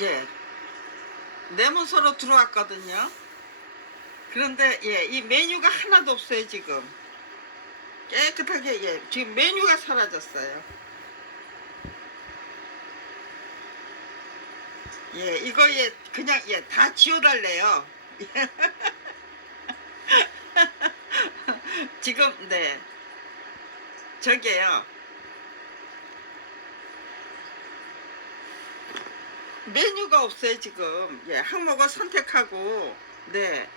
예, 내 문서로 들어왔거든요. 그런데 예, 이 메뉴가 하나도 없어요 지금. 깨끗하게 예, 지금 메뉴가 사라졌어요. 예, 이거 예, 그냥 예, 다 지워달래요. 지금 네, 저게요. 메뉴가 없어요 지금. 예, 항목을 선택하고 네,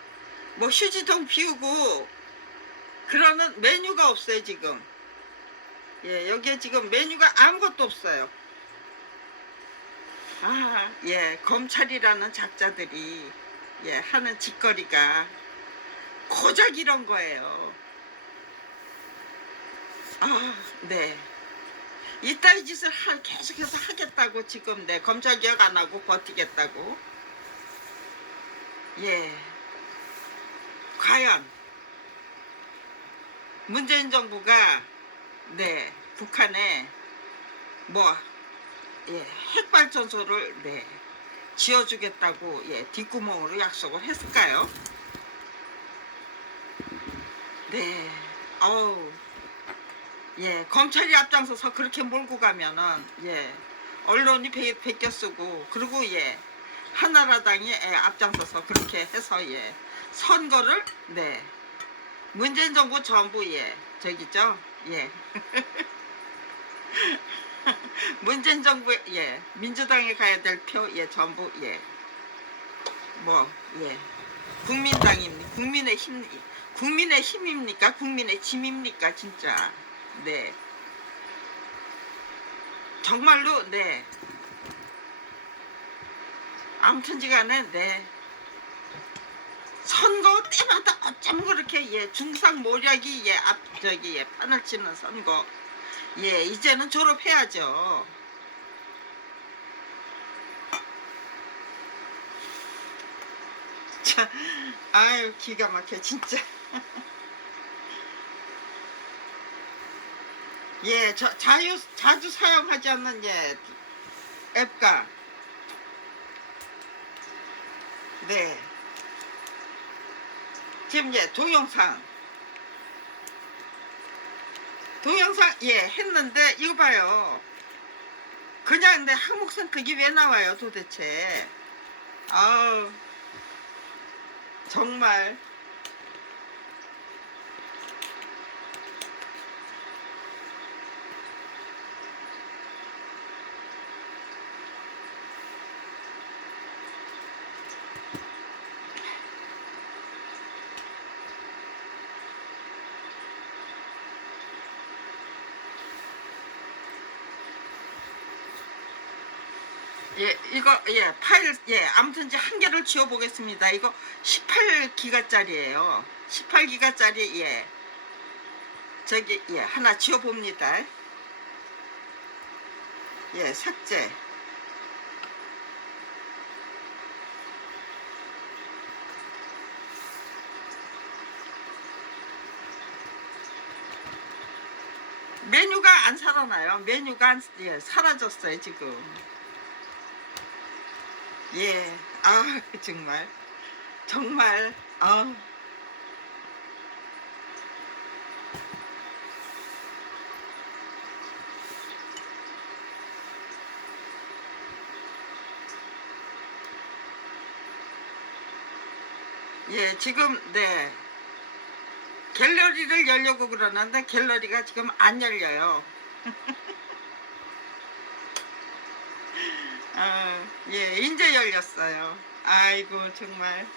뭐 휴지통 비우고 그러는 메뉴가 없어요 지금. 예, 여기에 지금 메뉴가 아무것도 없어요. 아, 예, 검찰이라는 작자들이 예, 하는 짓거리가 고작 이런 거예요. 아, 네. 이따위 짓을 계속해서 하겠다고 지금 네, 검찰 개혁 안 하고 버티겠다고. 예, 과연 문재인 정부가 네, 북한에 뭐 예, 핵발전소를 네, 지어주겠다고 예, 뒷구멍으로 약속을 했을까요? 네. 어우, 예, 검찰이 앞장서서 그렇게 몰고 가면은 예, 언론이 베껴 쓰고 그리고 예, 한나라당이 예, 앞장서서 그렇게 해서 예, 선거를 네, 문재인 정부 전부 예, 저기죠, 예, 문재인 정부 예, 민주당에 가야 될 표 예, 전부 예, 뭐 예, 국민당입니까? 국민의 힘입니까? 국민의 짐입니까? 진짜 네, 정말로 네. 아무튼지간에 네, 선거 때마다 어쩜 그렇게 예, 중상모략이 예, 앞저기 예, 판을 치는 선거. 예, 이제는 졸업해야죠. 자, 아유 기가 막혀 진짜. 예, 자주 사용하지 않는 예, 앱가 네, 지금 예, 동영상 예, 했는데 이거 봐요. 그냥 내 항목 선택이 왜 나와요 도대체. 아우 정말. 예, 이거 예, 파일 예, 아무튼 이제 한 개를 지워 보겠습니다. 이거 18기가짜리예요. 18기가짜리 예. 저기 예, 하나 지워 봅니다. 예, 삭제. 메뉴가 안 살아나요. 메뉴가 예, 사라졌어요, 지금. 예. 아, 정말. 정말. 아. 예, 지금 네. 갤러리를 열려고 그러는데 갤러리가 지금 안 열려요. 아, 예, 이제 열렸어요. 아이고, 정말.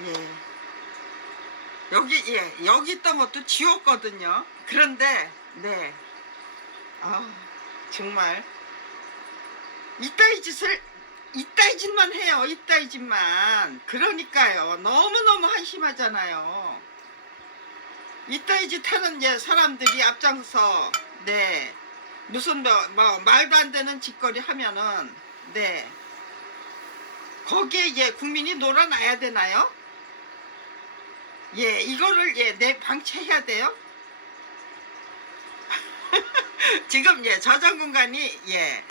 예. 여기 있던 것도 지웠거든요. 그런데, 네. 아, 정말. 이따위 짓만 해요. 이따위 짓만. 그러니까요. 너무너무 한심하잖아요. 이따위 짓 하는 예, 사람들이 앞장서, 네. 무슨 뭐 말도 안 되는 짓거리 하면은, 네. 거기에 예, 국민이 놀아나야 되나요? 예, 이거를 예, 내 방치해야 돼요. 지금 예, 저장 공간이 예,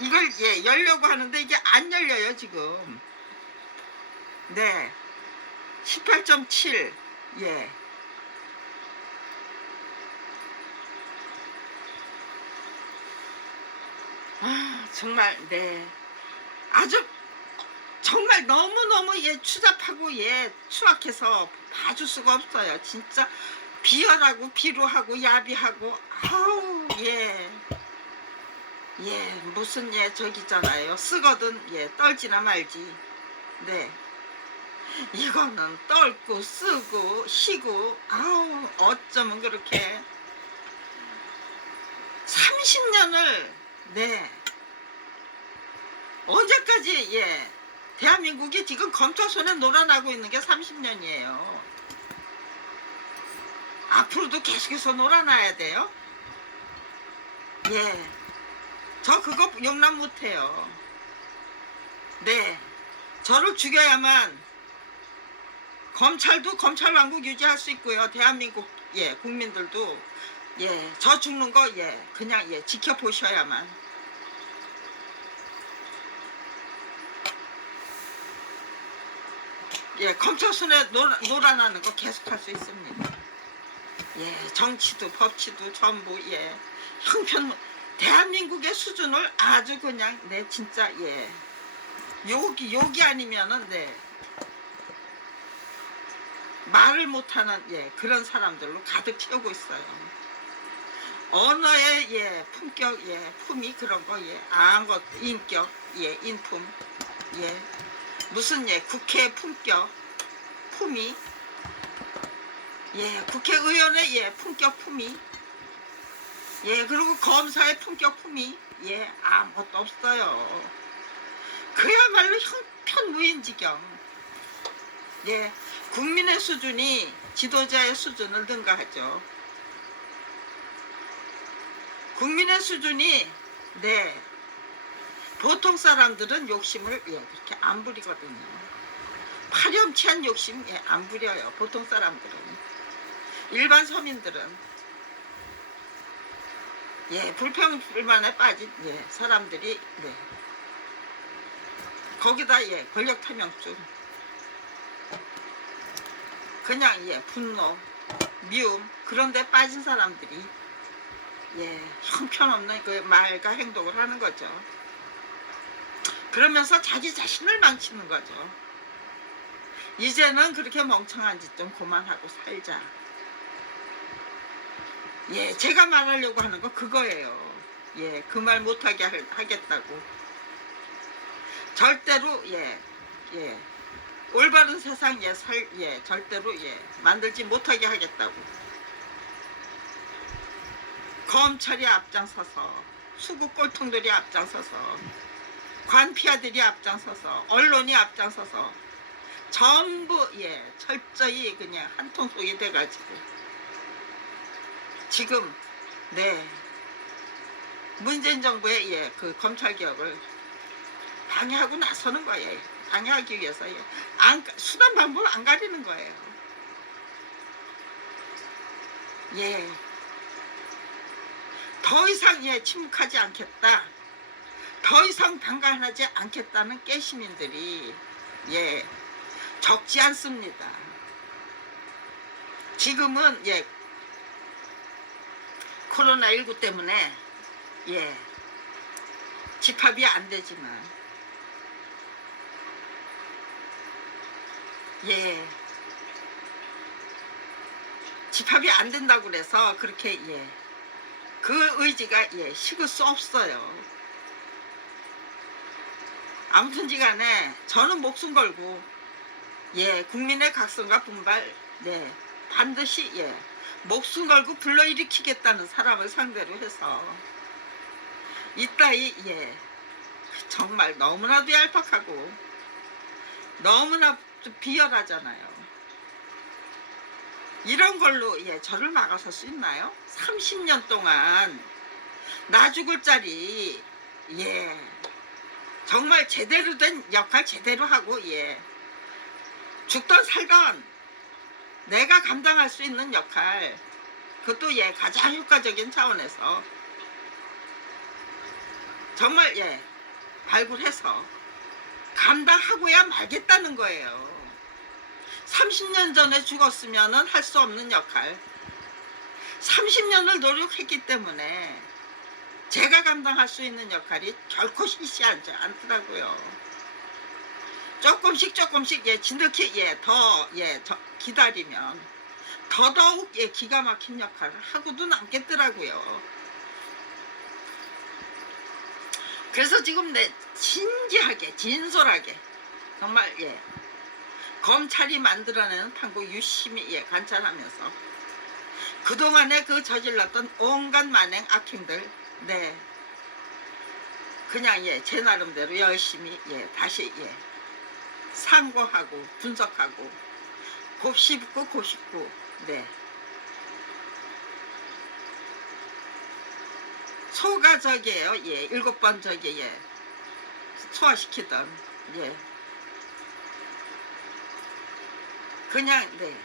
이걸 예, 열려고 하는데 이게 안 열려요, 지금. 네. 18.7. 예. 아, 정말 네. 아주 정말 너무너무 예, 추잡하고 예, 추악해서 봐줄 수가 없어요. 진짜 비열하고 비루하고 야비하고 아우 예. 예, 무슨 예, 저기잖아요. 쓰거든 예, 떨지나 말지. 네. 이거는 떨고 쓰고 쉬고 아우 어쩌면 그렇게 30년을 네 언제까지 예 대한민국이 지금 검찰 손에 놀아나고 있는 게 30년이에요. 앞으로도 계속해서 놀아나야 돼요. 예, 저 그거 용납 못해요. 네, 저를 죽여야만 검찰도 검찰 왕국 유지할 수 있고요. 대한민국 예 국민들도 예 저 죽는 거 예 그냥 예 지켜보셔야만. 예 검찰 손에 놀아나는 거 계속할 수 있습니다. 예 정치도 법치도 전부 예 형편 대한민국의 수준을 아주 그냥 네 진짜 예 욕이 아니면은 네 말을 못하는 예 그런 사람들로 가득 채우고 있어요. 언어의 예 품격 예 품위 그런 거 예 아무것 인격 예 인품 예 무슨 예 국회 품격 품위 예 국회의원의 예 품격 품위 예 그리고 검사의 품격 품위 예 아무것도 없어요. 그야말로 형편무인지경. 예 국민의 수준이 지도자의 수준을 능가하죠. 국민의 수준이 네 보통 사람들은 욕심을 예 그렇게 안 부리거든요. 파렴치한 욕심 예 안 부려요. 보통 사람들은 일반 서민들은 예 불평불만에 빠진 예 사람들이 네 거기다 예 권력 탐욕증 그냥 예 분노 미움 그런 데 빠진 사람들이 예 형편없는 그 말과 행동을 하는 거죠. 그러면서 자기 자신을 망치는 거죠. 이제는 그렇게 멍청한 짓 좀 그만하고 살자. 예 제가 말하려고 하는 거 그거예요. 예 그 말 못하게 하겠다고 절대로 예 올바른 세상 예 절대로 예 만들지 못하게 하겠다고 검찰이 앞장서서 수구 꼴통들이 앞장서서 관피아들이 앞장서서 언론이 앞장서서 전부 예 철저히 그냥 한통 속이 돼가지고 지금 네 문재인 정부의 예 그 검찰 개혁을 방해하고 나서는 거예요. 방해하기 위해서 예. 수단 방법 안 가리는 거예요. 예. 더 이상 예 침묵하지 않겠다. 더 이상 방관하지 않겠다는 깨시민들이 예 적지 않습니다. 지금은 예 코로나19 때문에 예 집합이 안 되지만 예 집합이 안 된다고 그래서 그렇게 예 그 의지가 예 식을 수 없어요. 아무튼지간에 저는 목숨 걸고 예 국민의 각성과 분발 네 반드시 예 목숨 걸고 불러일으키겠다는 사람을 상대로 해서 이따위 예 정말 너무나도 얄팍하고 너무나 비열하잖아요. 이런 걸로 예 저를 막아설 수 있나요? 30년 동안 나 죽을 자리 예 정말 제대로 된 역할 제대로 하고 예 죽던 살던 내가 감당할 수 있는 역할, 그것도 예 가장 효과적인 차원에서 정말 예 발굴해서 감당하고야 말겠다는 거예요. 30년 전에 죽었으면은 할 수 없는 역할, 30년을 노력했기 때문에 제가 감당할 수 있는 역할이 결코 시시하지 않더라고요. 조금씩 예 진득히 더 기다리면 더더욱 예 기가 막힌 역할을 하고도 남겠더라고요. 그래서 지금 내 진지하게 진솔하게 정말 예 검찰이 만들어내는 판국 유심히 예 관찰하면서 그동안에 그 저질렀던 온갖 만행 악행들 네 그냥 예 제 나름대로 열심히 예 다시 예 상고하고 분석하고 곱씹고 네 소가 저기에요. 예 7번 저기 예 소화시키던 예 그냥 네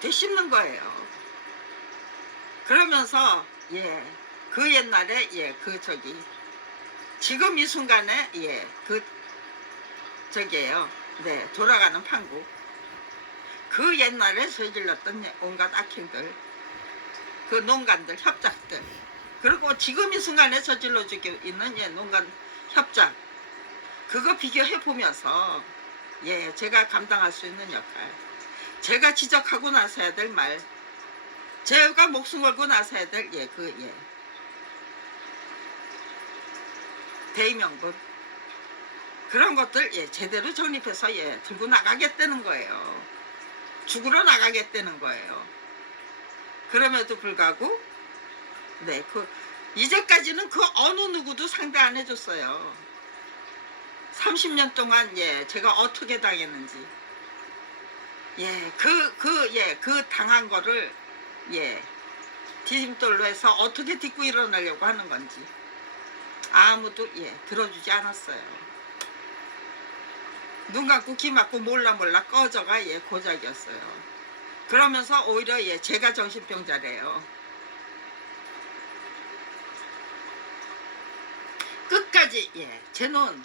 되씹는 거예요. 그러면서 예 그 옛날에 예 그 저기 지금 이 순간에 예 그 저기에요. 네 돌아가는 판국 그 옛날에 저질렀던 온갖 악행들 그 농간들 협작들 그리고 지금 이 순간에 저질러주고 있는 예 농간 협작 그거 비교해 보면서 예 제가 감당할 수 있는 역할 제가 지적하고 나서야 될 말 제가 목숨 걸고 나서야 될 예 그 예 대의명분 그런 것들 예 제대로 정립해서 예 들고 나가겠다는 거예요. 죽으러 나가겠다는 거예요. 그럼에도 불구하고 네 그 이제까지는 그 어느 누구도 상대 안 해줬어요. 30년 동안 예 제가 어떻게 당했는지 그 당한 거를 예 디딤돌로 해서 어떻게 딛고 일어나려고 하는 건지 아무도 예 들어주지 않았어요. 눈 감고 귀 막고 몰라 꺼져가 예 고작이었어요. 그러면서 오히려 예 제가 정신병자래요. 끝까지 예 제눈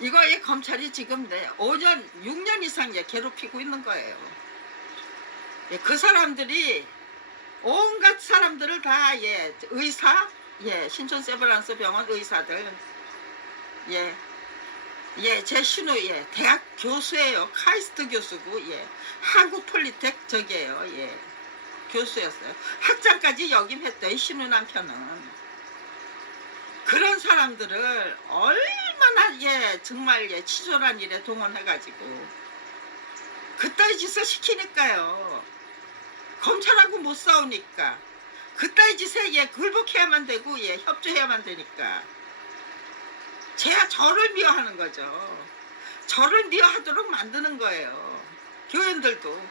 이거 예 검찰이 지금 네 5년 6년 이상 예 괴롭히고 있는 거예요. 예, 그 사람들이 온갖 사람들을 다 예 의사 예 신촌 세브란스 병원 의사들 제 신우 예 대학 교수예요. 카이스트 교수고 예 한국 폴리텍 저기예요. 예 교수였어요. 학장까지 역임했던 신우 남편은 그런 사람들을 얼마나 예 정말 예 치졸한 일에 동원해가지고 그따위 짓을 시키니까요. 검찰하고 못 싸우니까 그따위 짓에 예 굴복해야만 되고 예 협조해야만 되니까 제가 저를 미워하는 거죠. 저를 미워하도록 만드는 거예요. 교인들도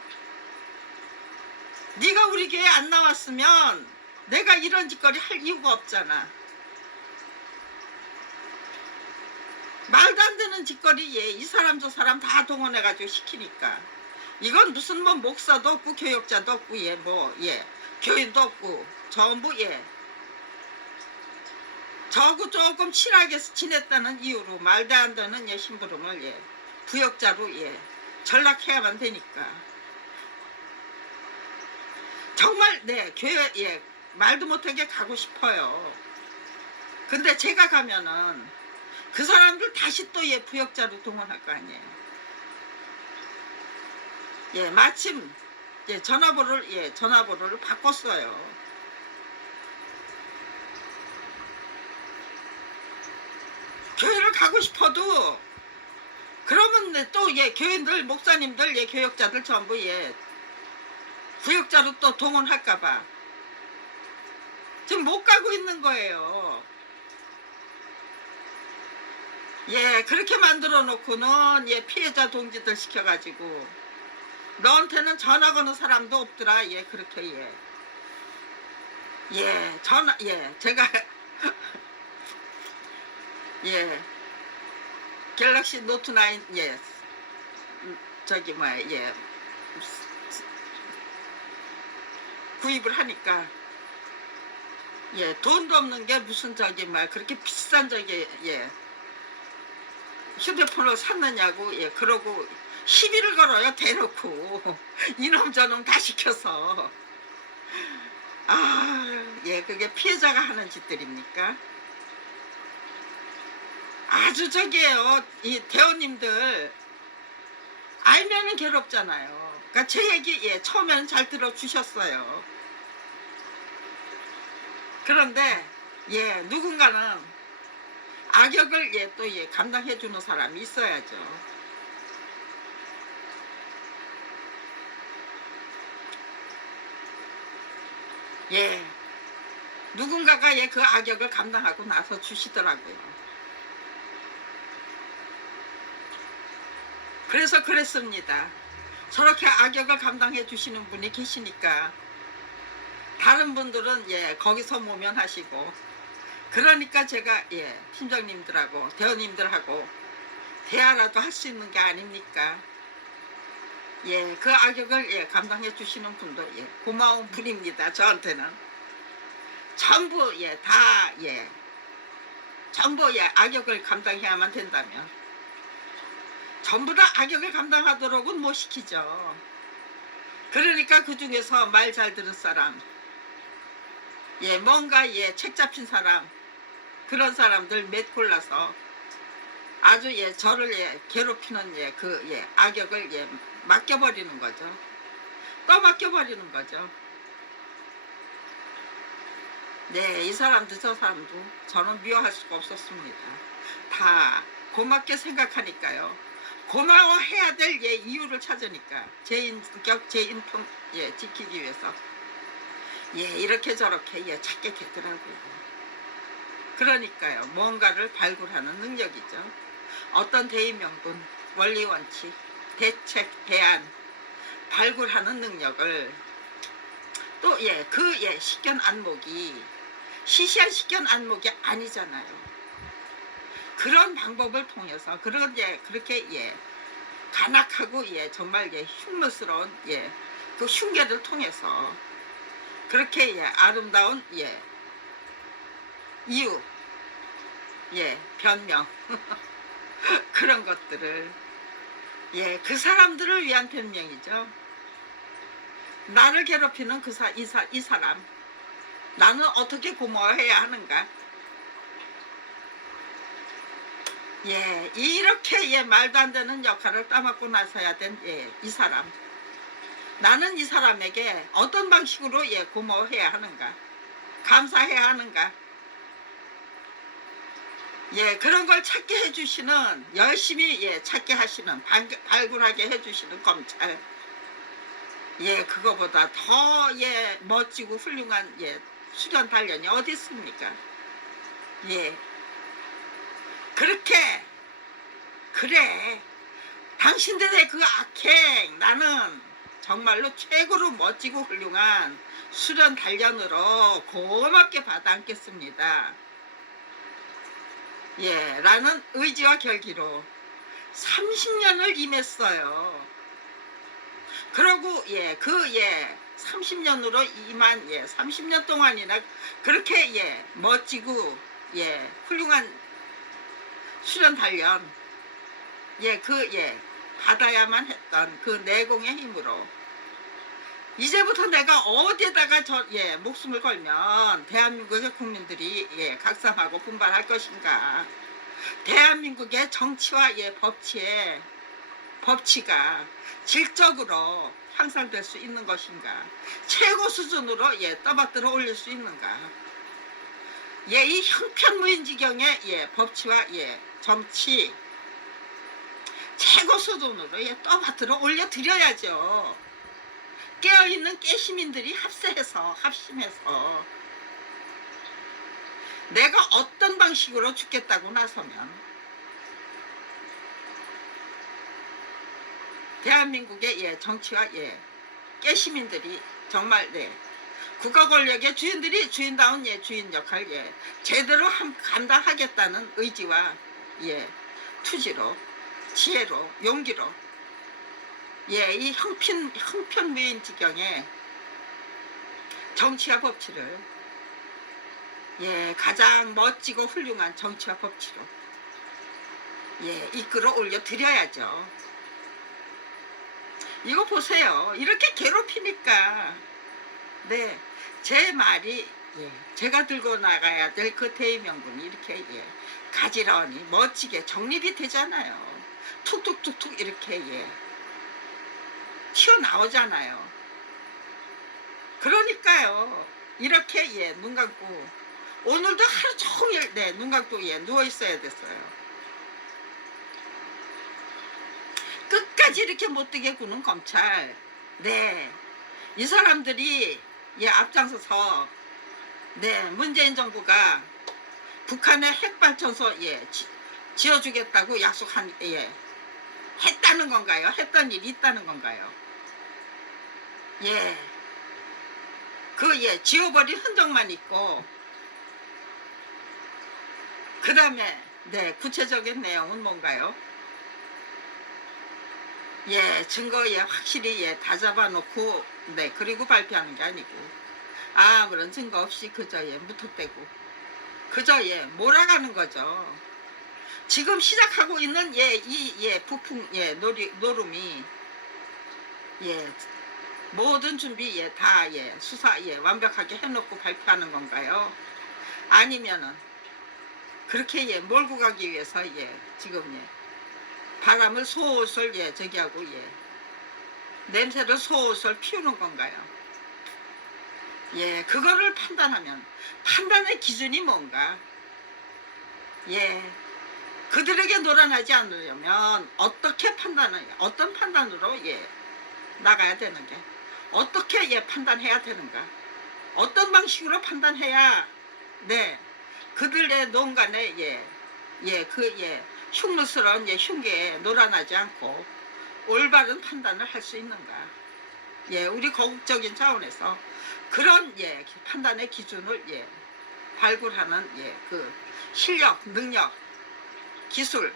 네가 우리 교회 안 나왔으면 내가 이런 짓거리 할 이유가 없잖아. 말도 안 되는 짓거리 이 사람 저 사람 다 동원해가지고 시키니까 이건 무슨 뭐 목사도 없고 교역자도 없고 교인도 없고 전부 저하고 조금 친하게 지냈다는 이유로 말도 안 되는 심부름을 부역자로 전락해야만 되니까 정말 교회 말도 못하게 가고 싶어요. 근데 제가 가면은 그 사람들 다시 또 부역자로 동원할 거 아니에요. 마침 전화번호를 바꿨어요. 교회를 가고 싶어도 그러면 또 교인들 목사님들 교역자들 전부 부역자로 또 동원할까봐 지금 못 가고 있는 거예요. 그렇게 만들어 놓고는 피해자 동지들 시켜가지고 너한테는 전화 거는 사람도 없더라. 그렇게 제가 갤럭시 노트 9 저기 뭐야 예 구입을 하니까 예 돈도 없는 게 무슨 저기 막 그렇게 비싼 저기 예 휴대폰을 샀느냐고 예 그러고 시비를 걸어요 대놓고 이놈 저놈 다 시켜서 아 예 그게 피해자가 하는 짓들입니까? 아주 저기에요 이 대원님들 알면은 괴롭잖아요. 그러니까 제 얘기 예 처음에는 잘 들어주셨어요. 그런데 예 누군가는 악역을 예 또 예 감당해 주는 사람이 있어야죠. 예 누군가가 예 그 악역을 감당하고 나서 주시더라고요. 그래서 그랬습니다. 저렇게 악역을 감당해 주시는 분이 계시니까 다른 분들은 예 거기서 모면하시고 그러니까 제가 예 팀장님들하고 대원님들하고 대화라도 할 수 있는 게 아닙니까? 예 그 악역을 예 감당해 주시는 분도 예 고마운 분입니다. 저한테는 전부 예 다 예 전부 예 악역을 감당해야만 된다면 전부 다 악역을 감당하도록은 못 시키죠. 그러니까 그 중에서 말 잘 들은 사람 예 뭔가 예 책 잡힌 사람 그런 사람들 몇 골라서 아주 예 저를 예 괴롭히는 예 그 예 악역을 예 맡겨버리는 거죠. 떠맡겨버리는 거죠. 네, 이 사람도 저 사람도 저는 미워할 수가 없었습니다. 다 고맙게 생각하니까요. 고마워해야 될 예 이유를 찾으니까 제 인격 제 인품 예 지키기 위해서 예 이렇게 저렇게 예 찾게 되더라고요. 그러니까요 뭔가를 발굴하는 능력이죠. 어떤 대의명분 원리원칙 대책 대안 발굴하는 능력을 또 예 그 예 식견 안목이 시시한 식견 안목이 아니잖아요. 그런 방법을 통해서 그런 예 그렇게 예 간악하고 예 정말 예 흉물스러운 예 그 흉계를 통해서 그렇게 예 아름다운 예 이유 예 변명 그런 것들을 예 그 사람들을 위한 변명이죠. 나를 괴롭히는 이 사람 나는 어떻게 고마워해야 하는가. 예 이렇게 예 말도 안 되는 역할을 따먹고 나서야 된 예 이 사람 나는 이 사람에게 어떤 방식으로 예 고마워해야 하는가 감사해야 하는가 예 그런 걸 찾게 해주시는 열심히 예 찾게 하시는 발굴하게 해주시는 검찰 예 그거보다 더 예 멋지고 훌륭한 예 수련 단련이 어디 있습니까. 예 그렇게 그래 당신들의 그 악행 나는 정말로 최고로 멋지고 훌륭한 수련 단련으로 고맙게 받아 안겠습니다. 예 라는 의지와 결기로 30년을 임했어요. 그러고 예 그 예 30년으로 임한 예 30년 동안이나 그렇게 예 멋지고 예 훌륭한 수련 단련 예 그 예 받아야만 했던 그 내공의 힘으로 이제부터 내가 어디에다가 저 예 목숨을 걸면 대한민국의 국민들이 예 각성하고 분발할 것인가. 대한민국의 정치와 예 법치가 질적으로 향상될 수 있는 것인가. 최고 수준으로 예 떠받들어 올릴 수 있는가. 예 이 형편무인지경의 예 법치와 예 정치 최고 수준으로 예 떠받들어 올려 드려야죠. 깨어있는 깨시민들이 합심해서 내가 어떤 방식으로 죽겠다고 나서면 대한민국의 예 정치와 예 깨시민들이 정말 네 국가 권력의 주인들이 주인다운 예 주인 역할 예 제대로 감당하겠다는 의지와 예 투지로 지혜로 용기로 예, 이 형편무인 지경에 정치와 법치를 예, 가장 멋지고 훌륭한 정치와 법치로 예, 이끌어 올려 드려야죠. 이거 보세요. 이렇게 괴롭히니까 네, 제 말이 예, 제가 들고 나가야 될 그 대의명분이 이렇게 예, 가지런히 멋지게 정립이 되잖아요. 툭툭툭툭 이렇게 예, 튀어나오잖아요. 그러니까요. 이렇게 예, 눈 감고 오늘도 하루 종일 네, 눈 감고 예, 누워 있어야 됐어요. 끝까지 이렇게 못되게 구는 검찰. 네, 이 사람들이 예, 앞장서서 네, 문재인 정부가 북한의 핵발전소 예, 지어주겠다고 약속한 예, 했다는 건가요? 했던 일이 있다는 건가요? 예, 그 예, 지워버린 흔적만 있고 그 다음에 네, 구체적인 내용은 뭔가요? 예, 증거 예, 확실히 예, 다 잡아놓고 네, 그리고 발표하는 게 아니고 아무런 증거 없이 그저 예, 무턱대고 그저 예, 몰아가는 거죠. 지금 시작하고 있는 예, 이 예, 부풍 예, 노름이 예, 모든 준비 예, 다 예, 수사 예, 완벽하게 해놓고 발표하는 건가요? 아니면은 그렇게 예, 몰고 가기 위해서 예, 지금 예, 바람을 솔솔 예, 저기 하고 예, 냄새를 솔솔 피우는 건가요? 예, 그거를 판단하면 판단의 기준이 뭔가? 예, 그들에게 놀아나지 않으려면 어떻게 판단을 어떤 판단으로 예, 나가야 되는 게 어떻게 예, 판단해야 되는가? 어떤 방식으로 판단해야 네, 그들의 농간에 예, 예, 그 예, 흉물스러운 예, 흉계에 놀아나지 않고 올바른 판단을 할 수 있는가? 예, 우리 거국적인 차원에서 그런 예, 판단의 기준을 예, 발굴하는 예, 그 실력, 능력, 기술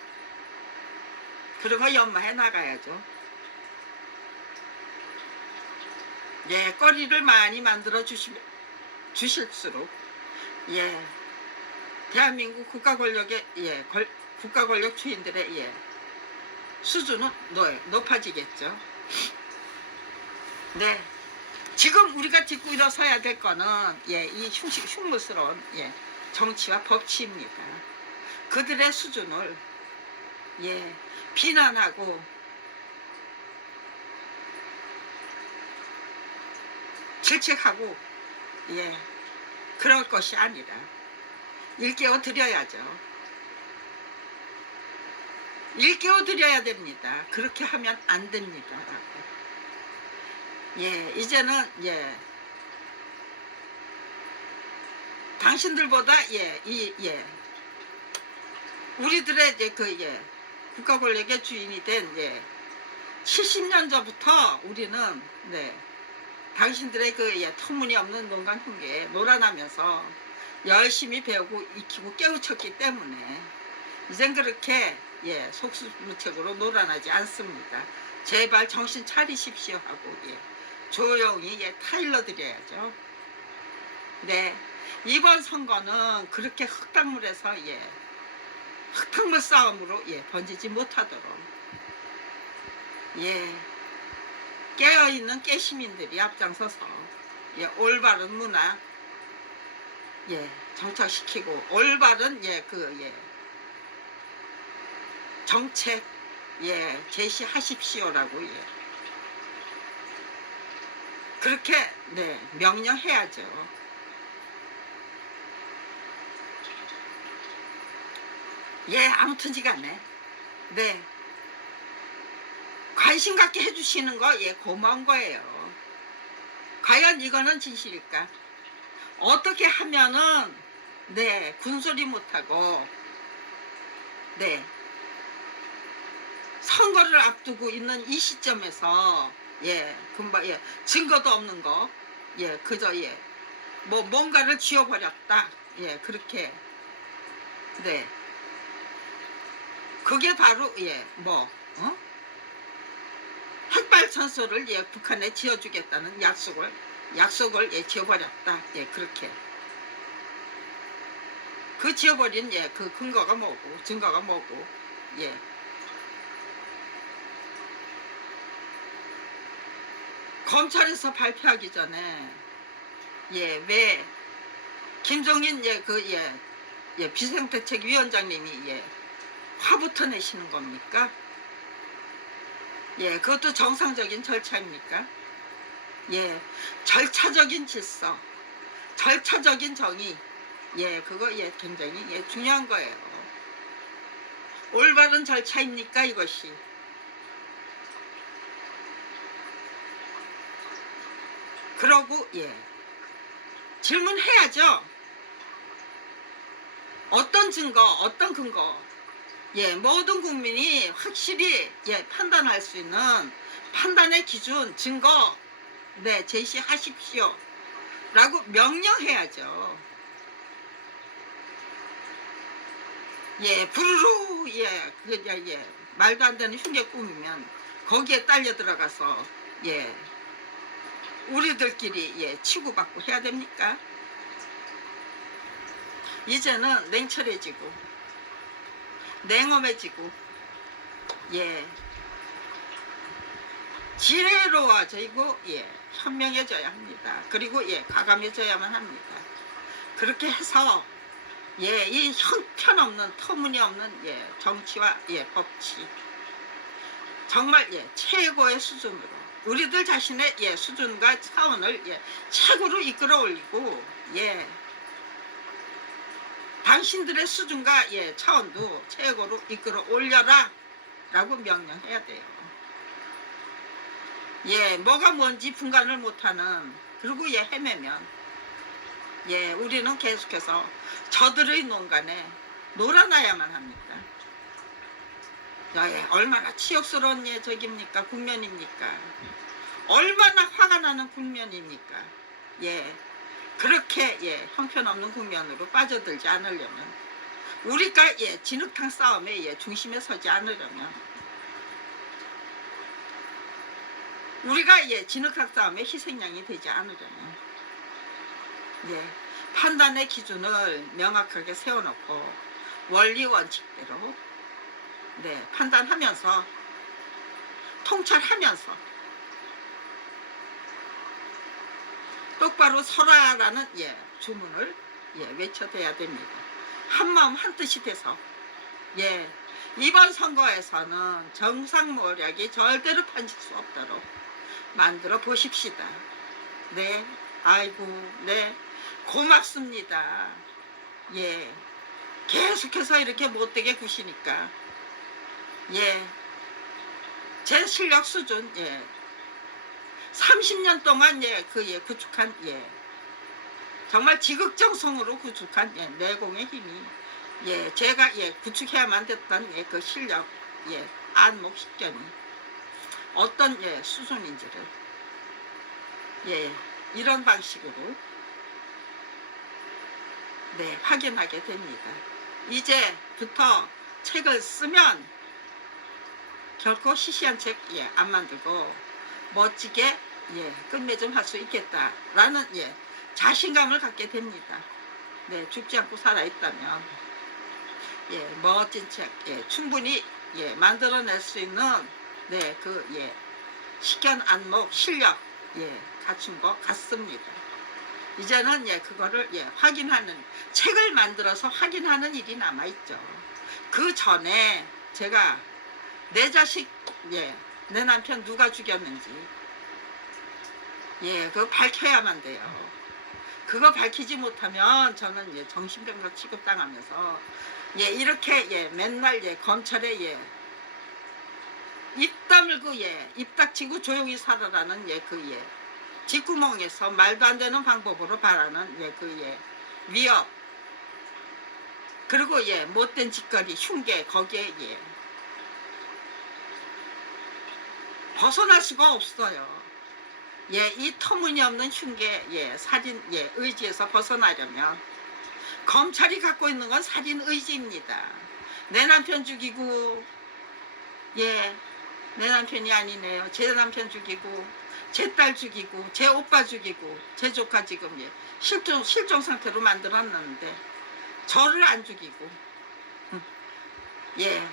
그런 거 연마해 나가야죠. 예, 거리를 많이 만들어 주실수록 예, 대한민국 국가 권력의 예, 국가 권력 주인들의 예, 수준은 높아지겠죠. 네, 지금 우리가 짚고 일어서야 될 거는 예, 이 흉물스러운 예, 정치와 법치입니다. 그들의 수준을 예, 비난하고 질책하고 예, 그럴 것이 아니라 일깨워 드려야죠. 일깨워 드려야 됩니다. 그렇게 하면 안 됩니다. 예, 이제는 예, 당신들보다 예, 예, 우리들의 예, 그 예, 국가 권력의 주인이 된 예, 70년 전부터 우리는 네, 당신들의 그 예, 터무니없는 농간 흉계에 놀아나면서 열심히 배우고 익히고 깨우쳤기 때문에 이젠 그렇게 예, 속수무책으로 놀아나지 않습니다. 제발 정신 차리십시오 하고 예, 조용히 예, 타일러 드려야죠. 네, 이번 선거는 그렇게 흙탕물에서 예, 흙탕물 싸움으로 예, 번지지 못하도록 예, 깨어있는 깨시민들이 앞장서서 예, 올바른 문화 예, 정착시키고 올바른 예, 그 예, 정책 예, 제시하십시오라고 예, 그렇게 네, 명령해야죠. 예, 아무튼지간에 네, 관심 갖게 해주시는 거 예, 고마운 거예요. 과연 이거는 진실일까? 어떻게 하면은 네, 군소리 못하고 네, 선거를 앞두고 있는 이 시점에서 예, 금방 예, 증거도 없는 거 예, 그저 예, 뭐 뭔가를 지워버렸다 예, 그렇게 네, 그게 바로 예, 뭐 어? 핵발전소를 예 북한에 지어주겠다는 약속을 예 지어버렸다. 예 그렇게 그 지어버린 예 그 근거가 뭐고 증거가 뭐고 예 검찰에서 발표하기 전에 예 왜 김종인 예 비상대책위원장님이 예 화부터 내시는 겁니까? 예 그것도 정상적인 절차입니까? 예 절차적인 질서, 절차적인 정의, 예 그거 예 굉장히 예 중요한 거예요. 올바른 절차입니까 이것이? 그러고 예 질문해야죠. 어떤 증거, 어떤 근거, 예 모든 국민이 확실히 예 판단할 수 있는 판단의 기준, 증거 네 제시하십시오 라고 명령해야죠. 예 부르르 예 말도 안 되는 흉계 꾸미면 거기에 딸려 들어가서 예 우리들끼리 예 치고받고 해야 됩니까? 이제는 냉철해지고 냉엄해지고 예 지혜로워지고 예 현명해져야 합니다. 그리고 예 과감해져야만 합니다. 그렇게 해서 예 이 형편없는 터무니없는 예 정치와 예 법치 정말 예 최고의 수준으로 우리들 자신의 예 수준과 차원을 예 최고로 이끌어 올리고 예 당신들의 수준과 예 차원도 최고로 이끌어 올려라 라고 명령해야 돼요. 예 뭐가 뭔지 분간을 못하는 그리고 예 헤매면 예 우리는 계속해서 저들의 농간에 놀아나야만 합니다. 예, 얼마나 치욕스러운 예 적입니까? 국면입니까? 얼마나 화가 나는 국면입니까? 예 그렇게 예 형편없는 국면으로 빠져들지 않으려면 우리가 예 진흙탕 싸움의 예 중심에 서지 않으려면 우리가 예 진흙탕 싸움의 희생양이 되지 않으려면 예 판단의 기준을 명확하게 세워놓고 원리 원칙대로 네 판단하면서 통찰하면서 똑바로 서라라는 예 주문을 예 외쳐대야 됩니다. 한마음 한뜻이 돼서 예 이번 선거에서는 정상모략이 절대로 편질 수 없도록 만들어 보십시다. 네 아이고 네 고맙습니다. 예 계속해서 이렇게 못되게 구시니까 예 제 실력 수준 예 30년 동안 예 구축한 예 정말 지극정성으로 구축한 예 내공의 힘이 예 제가 예 구축해야만 됐던 예 그 실력 예 안목식견이 어떤 예 수준인지를 예 이런 방식으로 네 확인하게 됩니다. 이제부터 책을 쓰면 결코 시시한 책 예 안 만들고 멋지게 예 끝맺음 할 수 있겠다라는 예 자신감을 갖게 됩니다. 네 죽지 않고 살아 있다면 예 멋진 책 예 충분히 예 만들어낼 수 있는 네 그 예 식견 안목 실력 예 갖춘 것 같습니다. 이제는 예 그거를 예 확인하는 책을 만들어서 확인하는 일이 남아 있죠. 그 전에 제가 내 자식 예 내 남편 누가 죽였는지 예 그거 밝혀야만 돼요. 그거 밝히지 못하면 저는 예 정신병자 취급당하면서 예 이렇게 예 맨날 예 검찰에 예 입 다물고 예 입 닥치고 조용히 살아라는 예 그 예 뒷구멍에서 말도 안 되는 방법으로 바라는 예 그 예 위협 그리고 예 못된 짓거리 흉계 거기에 예 벗어날 수가 없어요. 예, 이 터무니없는 흉계, 예, 살인, 예, 의지에서 벗어나려면 검찰이 갖고 있는 건 살인 의지입니다. 내 남편 죽이고, 예, 내 남편이 아니네요. 제 남편 죽이고 제 딸 죽이고 제 오빠 죽이고 제 조카 지금 예, 실종 상태로 만들어놨는데 저를 안 죽이고 예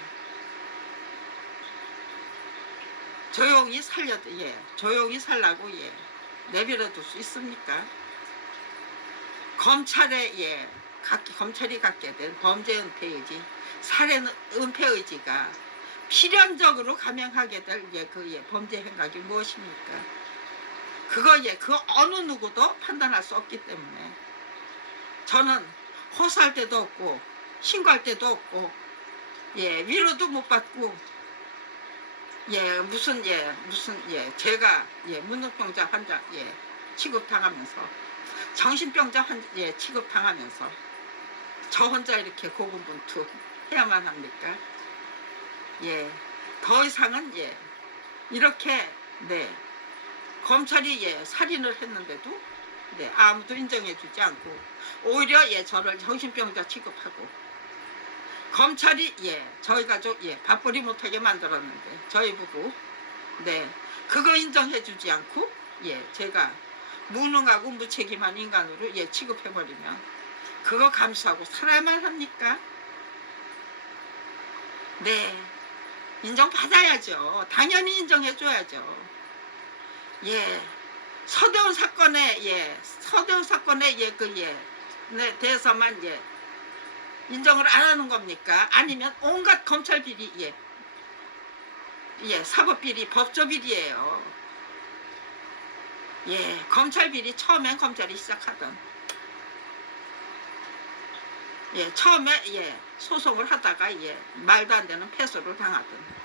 조용히 살려도 예 조용히 살라고 예 내버려둘 수 있습니까? 검찰에 예 검찰이 갖게 된 범죄 은폐 의지, 살해 은폐 의지가 필연적으로 감행하게 될 범죄 행각이 무엇입니까? 그거 그 어느 누구도 판단할 수 없기 때문에 저는 호소할 때도 없고 신고할 때도 없고 위로도 못 받고 무슨 제가 문득병자 환자 취급당하면서 정신병자 환자 취급당하면서 저 혼자 이렇게 고군분투 해야만 합니까? 더 이상은 이렇게 검찰이 살인을 했는데도 아무도 인정해주지 않고 오히려 저를 정신병자 취급하고 검찰이 저희 가족 밥벌이 못하게 만들었는데 저희 부부 그거 인정해주지 않고 제가 무능하고 무책임한 인간으로 취급해버리면 그거 감수하고 살아야만 합니까? 인정받아야죠. 당연히 인정해줘야죠. 서대원 사건에 대해서만 인정을 안 하는 겁니까? 아니면 온갖 검찰 비리 사법 비리 법조 비리예요. 검찰 비리 처음엔 검찰이 시작하던 처음에 소송을 하다가 말도 안 되는 패소를 당하던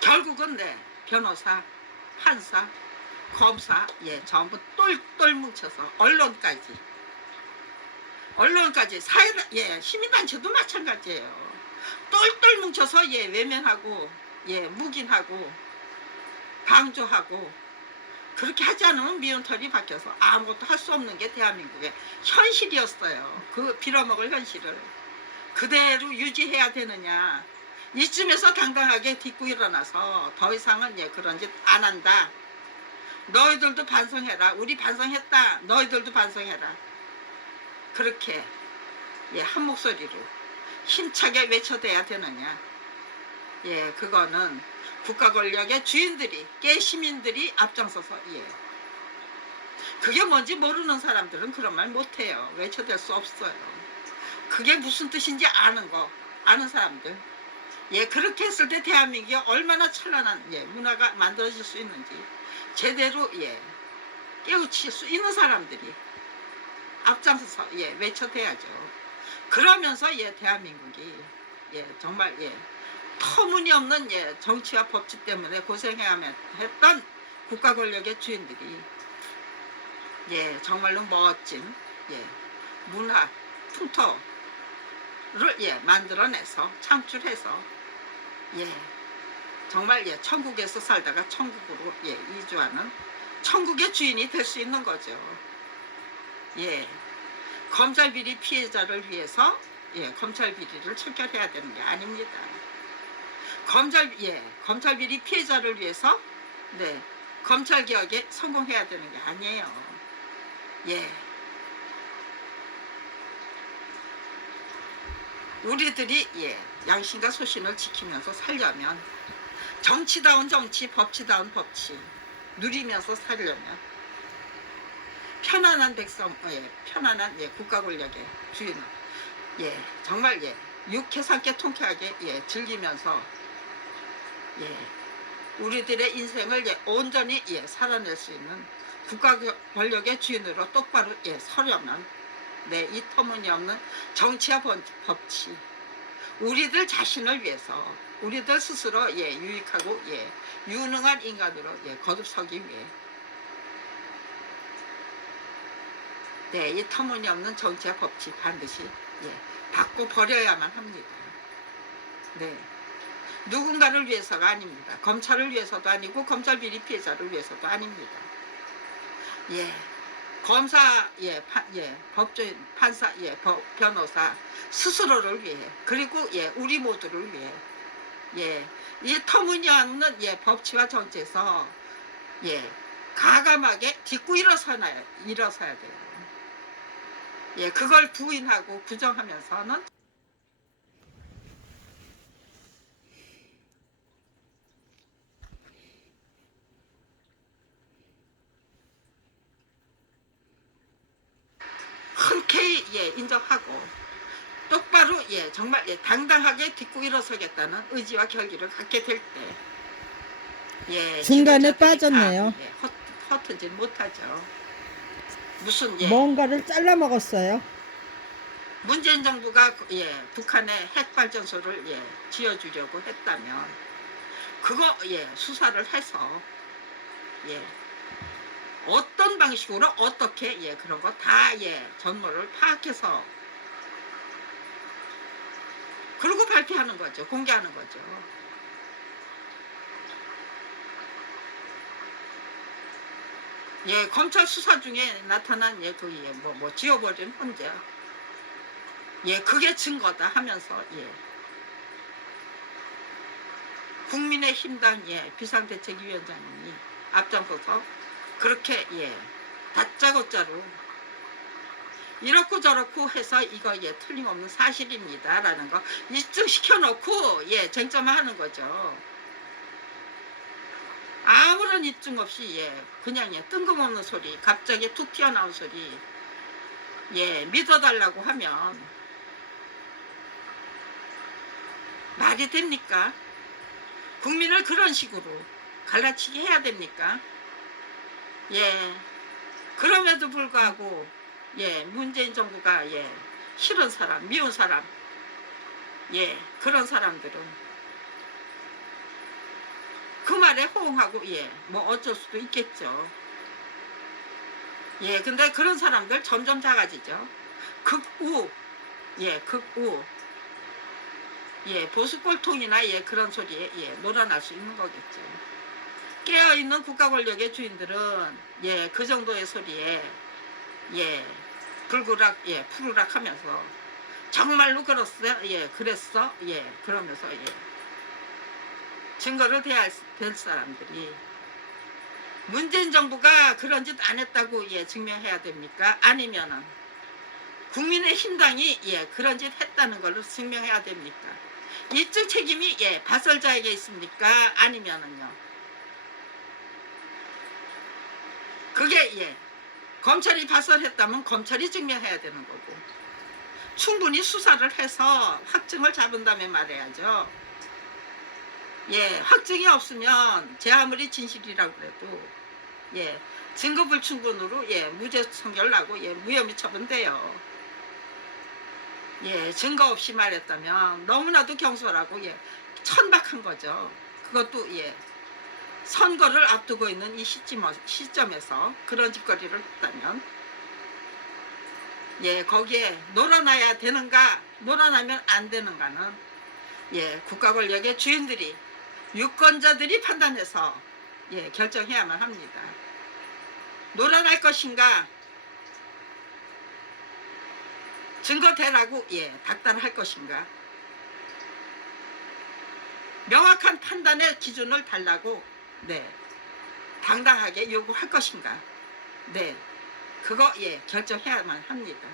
결국은 변호사, 판사, 검사 전부 똘똘 뭉쳐서 언론까지 시민단체도 마찬가지예요. 똘똘 뭉쳐서 외면하고 묵인하고 방조하고 그렇게 하지 않으면 미운 털이 박혀서 아무것도 할 수 없는 게 대한민국의 현실이었어요. 그 빌어먹을 현실을 그대로 유지해야 되느냐. 이쯤에서 당당하게 딛고 일어나서 더 이상은 그런 짓 안 한다. 너희들도 반성해라. 우리 반성했다. 너희들도 반성해라. 그렇게 한 목소리로 힘차게 외쳐대야 되느냐. 그거는 국가 권력의 주인들이 시민들이 앞장서서 그게 뭔지 모르는 사람들은 그런 말 못해요. 외쳐댈 수 없어요. 그게 무슨 뜻인지 아는 사람들 그렇게 했을 때 대한민국이 얼마나 찬란한 문화가 만들어질 수 있는지 제대로 깨우칠 수 있는 사람들이 앞장서서 외쳐대야죠. 그러면서 대한민국이 정말 터무니없는 정치와 법치 때문에 고생해야 했던 국가 권력의 주인들이 정말로 멋진 문화 풍토를 만들어내서 창출해서 정말 천국에서 살다가 천국으로 이주하는 천국의 주인이 될 수 있는 거죠. 검찰 비리 피해자를 위해서 검찰 비리를 척결해야 되는 게 아닙니다. 검찰 비리 피해자를 위해서 검찰 개혁에 성공해야 되는 게 아니에요. 우리들이 양심과 소신을 지키면서 살려면 정치다운 정치, 법치다운 법치 누리면서 살려면 편안한 백성, 편안한 국가 권력의 주인을 정말 유쾌 상쾌 통쾌하게 즐기면서 우리들의 인생을 온전히 살아낼 수 있는 국가 권력의 주인으로 똑바로 서려면 이 터무니없는 정치와 법치 우리들 자신을 위해서 우리들 스스로 유익하고 유능한 인간으로 거듭서기 위해 이 터무니없는 정치와 법치 반드시 바꿔 버려야만 합니다. 누군가를 위해서가 아닙니다. 검찰을 위해서도 아니고 검찰 비리 피해자를 위해서도 아닙니다. 검사, 법조인, 판사, 변호사 스스로를 위해 그리고 우리 모두를 위해 예, 이 터무니없는 예 법치와 정치에서 예 가감하게 딛고 일어서야 돼요. 예, 그걸 부인하고 부정하면서는 흔쾌히 예 인정하고 똑바로 예 정말 예 당당하게 딛고 일어서겠다는 의지와 결기를 갖게 될 때 예 중간에 지도자들이 빠졌네요. 예, 헛헛지 못하죠. 무슨 예 뭔가를 잘라 먹었어요. 문재인 정부가 예 북한에 핵 발전소를 예 지어주려고 했다면 그거 예 수사를 해서 예 어떤 방식으로 어떻게 예 그런 거 다 예 전모를 파악해서 그리고 발표하는 거죠. 공개하는 거죠. 예, 검찰 수사 중에 나타난 예, 그 예, 지워버린 혼자. 예, 그게 증거다 하면서 예, 국민의힘당 예, 비상대책위원장님이 앞장서서 그렇게 예, 다짜고짜로 이렇고 저렇고 해서 이거 예, 틀림없는 사실입니다라는 거 입증시켜 놓고 예, 쟁점화하는 거죠. 아무런 입증 없이 예 그냥 예 뜬금없는 소리 갑자기 툭 튀어나온 소리 예 믿어달라고 하면 말이 됩니까? 국민을 그런 식으로 갈라치기 해야 됩니까? 예 그럼에도 불구하고 예 문재인 정부가 예 싫은 사람 미운 사람 예 그런 사람들은 그 말에 호응하고 예 뭐 어쩔 수도 있겠죠. 예 근데 그런 사람들 점점 작아지죠. 극우 예 극우 예 보수 꼴통이나 예 그런 소리에 예 놀아날 수 있는 거겠죠. 깨어있는 국가 권력의 주인들은 예 그 정도의 소리에 예 불구락 예 푸르락 하면서 정말로 그랬어 예 그랬어 예 그러면서 예 증거를 댈 사람들이 문재인 정부가 그런 짓 안 했다고 예 증명해야 됩니까? 아니면은 국민의힘당이 예 그런 짓 했다는 걸로 증명해야 됩니까? 입증 책임이 예 발설자에게 있습니까? 아니면은요 그게 예 검찰이 발설했다면 검찰이 증명해야 되는 거고 충분히 수사를 해서 확증을 잡은 다음에 말해야죠. 예 확증이 없으면 제 아무리 진실이라고 해도 예 증거 불충분으로 예 무죄 선결 나고 예 무혐의 처분돼요. 예 증거 없이 말했다면 너무나도 경솔하고 예 천박한 거죠. 그것도 예 선거를 앞두고 있는 이 시점에서 그런 짓거리를 했다면 예 거기에 놀아나야 되는가 놀아나면 안 되는가는 예 국가 권력의 주인들이 유권자들이 판단해서 예 결정해야만 합니다. 놀아날 것인가 증거 대라고 예 닥달할 것인가 명확한 판단의 기준을 달라고 네 당당하게 요구할 것인가 네 그거 예 결정해야만 합니다.